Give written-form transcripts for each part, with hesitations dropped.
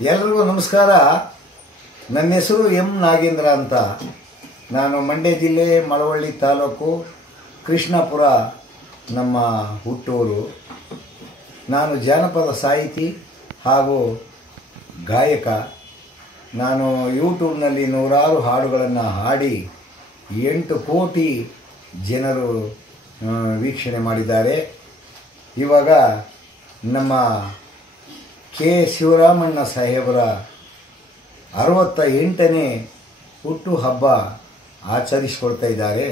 ಎಲ್ರಿಗೂ ನಮಸ್ಕಾರ. ನನ್ನ ಹೆಸರು ಎಂ ನಾಗೇಂದ್ರ ಅಂತ. ನಾನು ಮಂಡ್ಯ ಜಿಲ್ಲೆ ಮಳವಳ್ಳಿ ತಾಲೂಕು ಕೃಷ್ಣಾಪುರ ನಮ್ಮ ಹುಟ್ಟೂರು. ನಾನು ಜಾನಪದ ಸಾಹಿತಿ ಹಾಗೂ ಗಾಯಕ. ನಾನು ಯೂಟ್ಯೂಬ್ನಲ್ಲಿ ನೂರಾರು ಹಾಡುಗಳನ್ನು ಹಾಡಿ 8 ಕೋಟಿ ಜನರು ವೀಕ್ಷಣೆ ಮಾಡಿದ್ದಾರೆ. ಇವಾಗ ನಮ್ಮ ಕೆ ಶಿವರಾಮಣ್ಣ ಸಾಹೇಬರ 68ನೇ ಹುಟ್ಟು ಹಬ್ಬ ಆಚರಿಸಿಕೊಳ್ತಾ ಇದ್ದಾರೆ.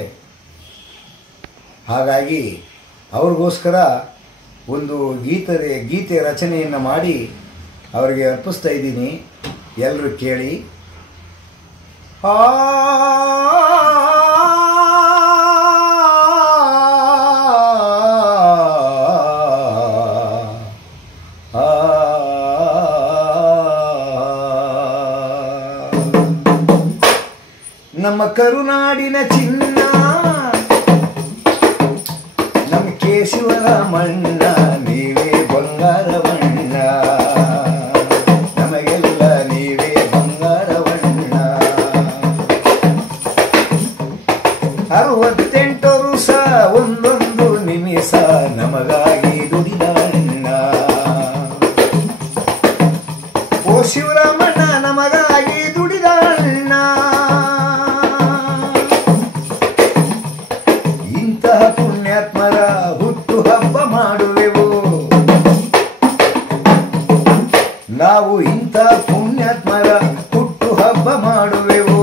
ಹಾಗಾಗಿ ಅವ್ರಿಗೋಸ್ಕರ ಒಂದು ಗೀತೆ ರಚನೆಯನ್ನು ಮಾಡಿ ಅವರಿಗೆ ಅರ್ಪಿಸ್ತಾ ಇದ್ದೀನಿ. ಎಲ್ಲರೂ ಕೇಳಿ. ನಮ್ಮ ಕರುನಾಡಿನ ಚಿನ್ನ ನಮ್ಮ ಕೇಶವರಾಮಣ್ಣ, ನೀವೇ ಬಂಗಾರವಣ್ಣ, ನಮಗೆಲ್ಲ ನೀವೇ ಬಂಗಾರವಣ್ಣ. 68 ವರ್ಷ ಒಂದೊಂದು ನಿಮಿಷ ನಮಗಾಗಿ ದುಡಿದಣ್ಣ. ಓ ಶಿವರಾಮಣ್ಣ ನಮಗಾಗಿ ದುಡಿದಣ್ಣ. ಇಂತಹ ಪುಣ್ಯಾತ್ಮರ ಹುಟ್ಟು ಹಬ್ಬ ಮಾಡುವೆವು ನಾವು. ಇಂತಹ ಪುಣ್ಯಾತ್ಮರ ಹುಟ್ಟು ಹಬ್ಬ ಮಾಡುವೆವು.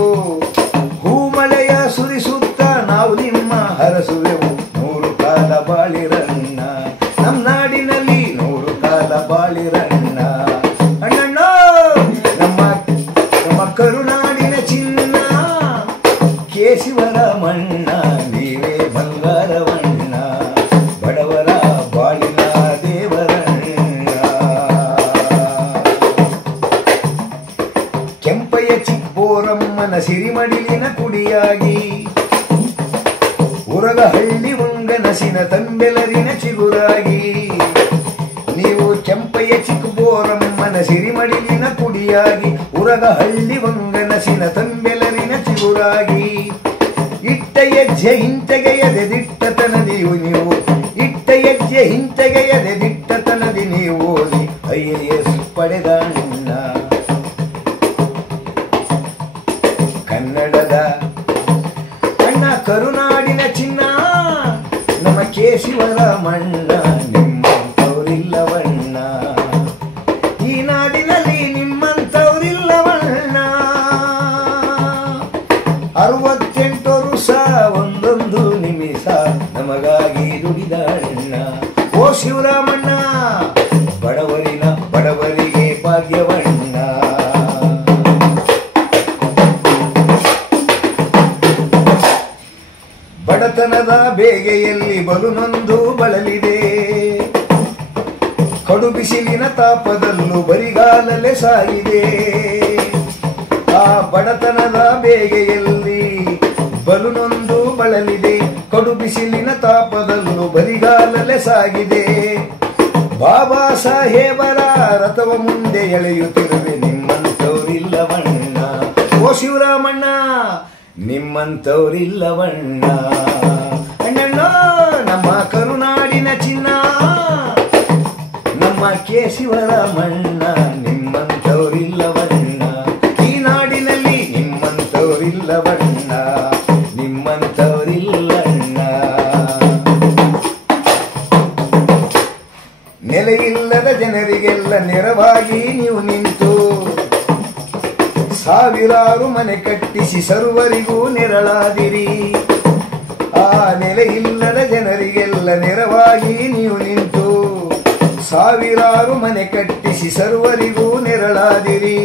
ಹೂಮಳೆಯ ಸುರಿಸುತ್ತ ನಾವು ನಿಮ್ಮ ಹರಸುವೆವು. 100 ಕಾಲ ಬಾಳಿರಣ್ಣ, ನಮ್ಮ ನಾಡಿನಲ್ಲಿ 100 ಕಾಲ ಬಾಳಿರಣ್ಣ. ಅಣ್ಣಣ್ಣ ನಮ್ಮ ಕರುನಾಡಿನ ಚಿನ್ನ ಕೇಶವರಾಮಣ್ಣ, ನೀವೇ ಬಂಗಾರವಣ್ಣ, ಬಡವರ ಬಾಳಿನ ದೇವರಣ್ಣ. ಕೆಂಪಯ್ಯ ಚಿಕ್ಕೋರಮ್ಮನ ಸಿರಿಮಡಿಲಿನ ಕುಡಿಯಾಗಿ, ಉರಗಹಳ್ಳಿ ಉಂಗನಸಿನ ತಂಬೆಲರಿನ ಚಿಗುರಾಗಿ. ನೀವು ಕೆಂಪಯ್ಯ ಚಿಕ್ಕಬೋರಮ್ಮನ ಸಿರಿಮಡಿಲಿನ ಕುಡಿಯಾಗಿ, ಉರಗಹಳ್ಳಿ ಉಂಗನಸಿನ ತಂಬೆಲರಿನ ಚಿಗುರಾಗಿ. ಇಟ್ಟ ಹೆಜ್ಜೆ ಹಿಂತೆಗೆಯದೆ ದಿಟ್ಟತನದಿ ನೀವು, ಇಟ್ಟ ಹೆಜ್ಜೆ ಹಿಂತೆಗೆಯದೆ ದಿಟ್ಟತನದಿ ನೀವು ಓದಿ IAS ಪಡೆದಣ್ಣ. ಕನ್ನಡದ ಅಣ್ಣ ಕರುನಾಡಿನ ಚಿನ್ನ ನಮ್ಮ ಕೇಶವರಾಮಣ್ಣ, ನಿಮ್ಮಂಥವರಿಲ್ಲವಣ್ಣ, ಈ ನಾಡಿನಲ್ಲಿ ನಿಮ್ಮಂಥವರಿಲ್ಲವಣ್ಣ. 68 ವರ್ಷ ಒಂದೊಂದು ನಿಮಿಷ ನಮಗಾಗಿ ದುಡಿದಣ್ಣ. ಓ ಶಿವರಾಮಣ್ಣ ಬಡವರಿಗೆ ಭಾಗ್ಯವಣ್ಣ. ಬಡತನದ ಬೇಗೆಯಲ್ಲಿ ಬಲು ನೊಂದು ಬಳಲಿದೆ, ಕಡು ಬಿಸಿಲಿನ ತಾಪದಲ್ಲೂ ಬರಿಗಾಲಲೆ ಸಾಗಿದೆ. ಆ ಬಡತನದ ಬೇಗೆಯಲ್ಲಿ ಬಲು ನೊಂದು ಬಳಲಿದೆ, ಕಡು ಬಿಸಿಲಿನ ತಾಪದಲ್ಲೂ ಬರಿಗಾಲಲೆ ಸಾಗಿದೆ. ಬಾಬಾ ಸಾಹೇಬರ ರಥವ ಮುಂದೆ ಎಳೆಯುತ್ತಿರುವೆ, ನಿಮ್ಮಂಥವರಿಲ್ಲವಣ್ಣ. ಓ ಶಿವರಾಮಣ್ಣ ನಿಮ್ಮಂಥವರಿಲ್ಲವಣ್ಣ. ಅಣ್ಣಣ್ಣ ನಮ್ಮ ಕರುನಾಡಿನ ಚಿನ್ನ ನಮ್ಮ ಕೇಶವರಾಮಣ್ಣ, ನಿಮ್ಮಂಥವರಿಲ್ಲವಣ್ಣ, ಈ ನಾಡಿನಲ್ಲಿ ನಿಮ್ಮಂಥವರಿಲ್ಲವಣ್ಣ, ನಿಮ್ಮಂಥವರಿಲ್ಲಣ್ಣ. ನೆಲೆಯಿಲ್ಲದ ಜನರಿಗೆಲ್ಲ ನೆರವಾಗಿ ನೀವು ನಿಂತು, ಸಾವಿರಾರು ಮನೆ ಕಟ್ಟಿಸಿ ಸರ್ವರಿಗೂ ನೆರಳಾದಿರಿ. ಆ ನೆಲೆಯಿಲ್ಲದ ಜನರಿಗೆಲ್ಲ ನೆರವಾಗಿ ನೀವು ನಿಂತು, ಸಾವಿರಾರು ಮನೆ ಕಟ್ಟಿಸಿ ಸರ್ವರಿಗೂ ನೆರಳಾದಿರಿ.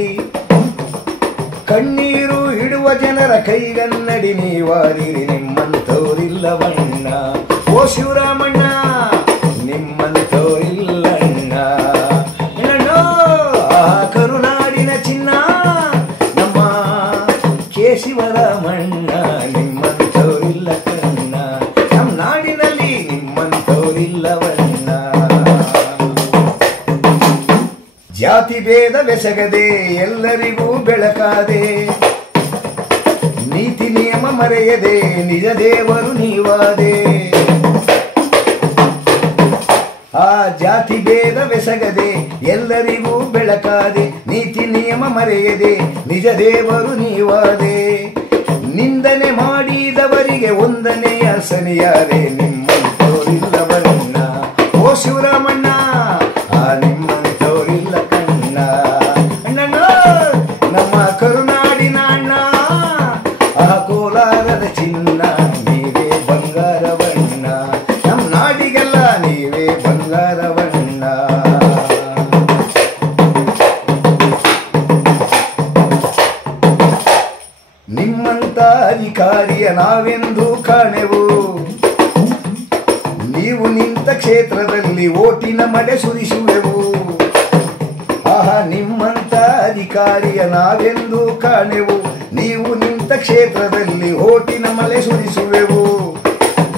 ಕಣ್ಣೀರು ಇಡುವ ಜನರ ಕೈಗನ್ನಡಿ ನೀವಾದಿರಿ, ನಿಮ್ಮಂಥವರಿಲ್ಲವಣ್ಣ. ಓ ಶಿವರಾಮಣ್ಣ ನಿಮ್ಮಂಥವರಿಲ್ಲಣ್ಣ. ಆ ಕರುನಾಡಿನ ಚಿನ್ನ ನಮ್ಮ ಕೇಶವರಾಮಣ್ಣ, ನಿಮ್ಮಂಥವರಿಲ್ಲ ಕಣ್ಣ, ನಮ್ಮ ನಾಡಿನಲ್ಲಿ ನಿಮ್ಮಂಥವರಿಲ್ಲವಣ್ಣ. ಜಾತಿ ಜಾತಿ ಭೇದವೆಸಗದೆ ಎಲ್ಲರಿಗೂ ಬೆಳಕಾದೆ ನೀತಿ ನಿಯಮ ಮರೆಯದೆ ನಿಜ ದೇವರು ನೀವಾದೆ ಆ ಜಾತಿ ಭೇದವೆಸಗದೆ ಎಲ್ಲರಿಗೂ ಬೆಳಕಾದೆ ನೀತಿ ನಿಯಮ ಮರೆಯದೆ ನಿಜ ದೇವರು ನೀವಾದೆ ನಿಂದನೆ ಮಾಡಿದವರಿಗೆ ಒಂದನೆಯ ಸನಿಯಾರೆ ನಿಮ್ಮಂತೋರಿಲ್ಲವನ್ನ ಓ ಶಿವರಾಮಣ್ಣ ಆ ನಿಮ್ಮಂತೋರಿಲ್ಲ ಕಣ್ಣ ಅಣ್ಣಣ್ಣ ನಮ್ಮ ಕರುನಾಡಿನ ಅಣ್ಣ ಆ ಕೋಲಾರದ ಚಿನ್ನ ನೀವೇ ಬಂಗಾರವಣ್ಣ ನಮ್ಮ ನಾಡಿಗೆಲ್ಲ ನೀವೇ ಬಂಗಾರವಣ್ಣ ನಿಮ್ಮಂತ ಅಧಿಕಾರಿಯ ನಾವೆಂದು ಕಾಣೆವು ನೀವು ನಿಂತ ಕ್ಷೇತ್ರದಲ್ಲಿ ಓಟಿನ ಮಳೆ ಸುರಿಸುವೆವು ಆಹಾ ನಿಮ್ಮಂತ ಅಧಿಕಾರಿಯ ನಾವೆಂದು ಕಾಣೆವು ನೀವು ನಿಂತ ಕ್ಷೇತ್ರದಲ್ಲಿ ಓಟಿನ ಮಳೆ ಸುರಿಸುವೆವು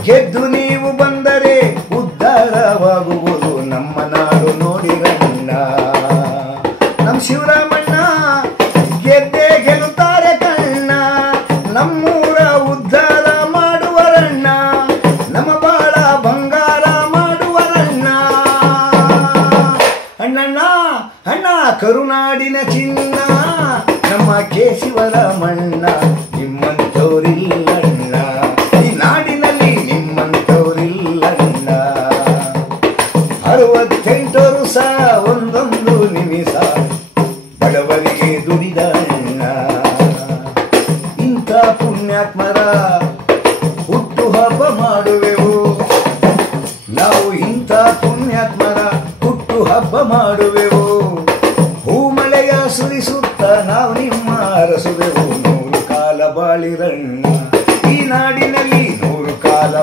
ಗೆದ್ದು ನೀವು ಬಂದರೆ ಉದ್ಧಾರವಾಗುವುದು ನಮ್ಮ ನಾಡು ನೋಡಿರಣ್ಣ ನಮ್ಮ ಶಿವರಾಮಣ್ಣ ಗೆದ್ದೇ ಗೆಲ್ಲುತ್ತಾರೆ ಕಣ್ಣ ನಮ್ಮೂರ ಉದ್ಧಾರ ಮಾಡುವರಣ್ಣ ನಮ್ಮ ಬಾಳ ಬಂಗಾರ ಮಾಡುವರಣ್ಣ ಅಣ್ಣಣ್ಣ ಅಣ್ಣ ಕರುನಾಡಿನ ಚಿನ್ನ ನಮ್ಮ ಕೇಶವರಾಮಣ್ಣ ನಿಮ್ಮಂತೋರಿಲ್ಲಣ್ಣ ಈ ನಾಡಿನಲ್ಲಿ ನಿಮ್ಮಂತೋರಿಲ್ಲಣ್ಣ 68 ವರ್ಷ ಒಂದೊಂದು ನಿಮಿಷ ಬಡವರಿಗೆ ದುಡಿದಣ್ಣ ಇಂಥ ಪುಣ್ಯಾತ್ಮರ ಹುಟ್ಟು ಹಬ್ಬ ಮಾಡುವೆವು ನಾವು ಇಂಥ ಪುಣ್ಯಾತ್ಮರ ಹುಟ್ಟು ಹಬ್ಬ ಮಾಡುವೆವು ಹೂಮಳೆಯ ಸುರಿಸುತ್ತ ನಾವು ನಿಮ್ಮ ಅರಸುವೆವು 100 ಕಾಲ ಬಾಳಿರಣ್ಣ ಈ ನಾಡಿನಲ್ಲಿ 100 ಕಾಲ